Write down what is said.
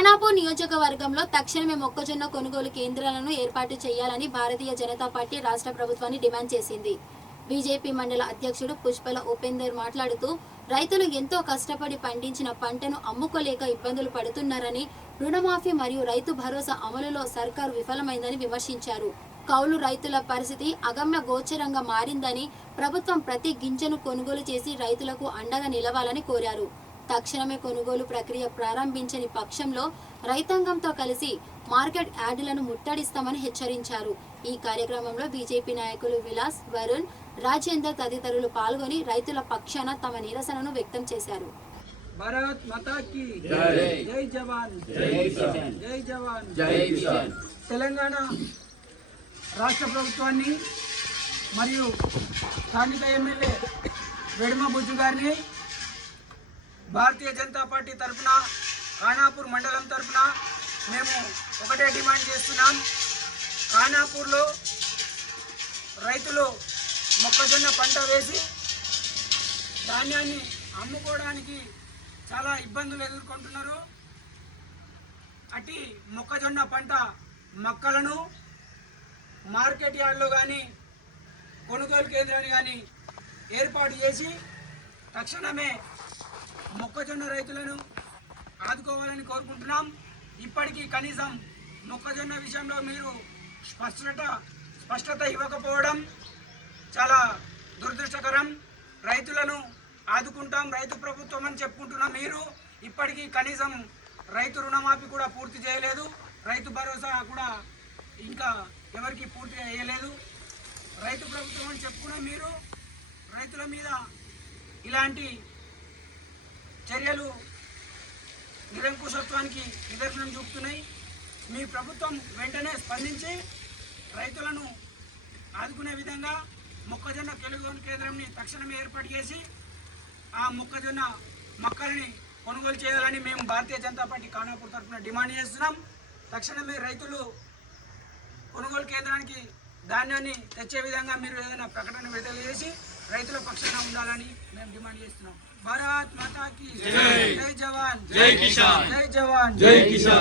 ఖానాపూర్ నియోజకవర్గంలో తక్షణమే మొక్కజొన్న కొనుగోలు కేంద్రాలను ఏర్పాటు చేయాలని భారతీయ జనతా పార్టీ రాష్ట్ర ప్రభుత్వాన్ని డిమాండ్ చేసింది. బీజేపీ మండల అధ్యక్షుడు పుష్పల ఉపేందర్ మాట్లాడుతూ రైతులు ఎంతో కష్టపడి పండించిన పంటను అమ్ముకోలేక ఇబ్బందులు పడుతున్నారని, రుణమాఫీ మరియు రైతు భరోసా అమలులో సర్కారు విఫలమైందని విమర్శించారు. కౌలు రైతుల పరిస్థితి అగమ్య గోచరంగా మారిందని, ప్రభుత్వం ప్రతి గింజను కొనుగోలు చేసి రైతులకు అండగా నిలవాలని కోరారు. తక్షణమే కొనుగోలు ప్రక్రియ ప్రారంభించని పక్షంలో రైతాంగంతో కలిసి మార్కెట్ యార్డులను ముట్టడిస్తామని హెచ్చరించారు. ఈ కార్యక్రమంలో బీజేపీ నాయకులు విలాస్, వరుణ్, రాజేందర్ తదితరులు పాల్గొని రైతుల పక్షాన తమ నిరసనను వ్యక్తం చేశారు. భారత్ మాతా కీ జై, జై జవాన్, జై కిసాన్, జై జవాన్, జై కిసాన్. తెలంగాణ రాష్ట్ర ప్రభుత్వాన్ని మరియు స్థానిక ఎమ్మెల్యే వెడుమ బుజ్జు గారిని భారతీయ జనతా పార్టీ తరఫున, ఖానాపూర్ మండలం తరఫున మేము ఒకటే డిమాండ్ చేస్తున్నాం. ఖానాపూర్లో రైతులు మొక్కజొన్న పంట వేసి ధాన్యాన్ని అమ్ముకోవడానికి చాలా ఇబ్బందులు ఎదుర్కొంటున్నారు. అట్టి మొక్కజొన్న పంట మొక్కలను మార్కెట్ యార్డ్లో కానీ కొనుగోలు కేంద్రాన్ని కానీ ఏర్పాటు చేసి తక్షణమే మొక్కజొన్న రైతులను ఆదుకోవాలని కోరుకుంటున్నాం. ఇప్పటికీ కనీసం మొక్కజొన్న విషయంలో మీరు స్పష్టత ఇవ్వకపోవడం చాలా దురదృష్టకరం. రైతులను ఆదుకుంటాం, రైతు ప్రభుత్వం అని చెప్పుకుంటున్నాం. మీరు ఇప్పటికీ కనీసం రైతు రుణమాఫీ కూడా పూర్తి చేయలేదు, రైతు భరోసా కూడా ఇంకా ఎవరికి పూర్తిగా చేయలేదు. రైతు ప్రభుత్వం అని చెప్పుకున్న మీరు రైతుల మీద ఇలాంటి చర్యలు నిరంకుశత్వానికి నిదర్శనం చూపుతున్నాయి. మీ ప్రభుత్వం వెంటనే స్పందించి రైతులను ఆదుకునే విధంగా మొక్కజొన్న కొనుగోలు కేంద్రాన్ని తక్షణమే ఏర్పాటు చేసి ఆ మొక్కజొన్న మొక్కల్ని కొనుగోలు చేయాలని మేము భారతీయ జనతా పార్టీ ఖానాపూర్ తరఫున డిమాండ్ చేస్తున్నాం. తక్షణమే రైతులు కొనుగోలు కేంద్రానికి ధాన్యాన్ని తెచ్చే విధంగా మీరు ఏదైనా ప్రకటన విడుదల చేసి రైతుల పక్షాన ఉండాలని మేము డిమాండ్ చేస్తున్నాం. భారత్ మాతా కీ జై, జై జవాన్, జై కిసాన్, జై జవాన్, జై కిసాన్.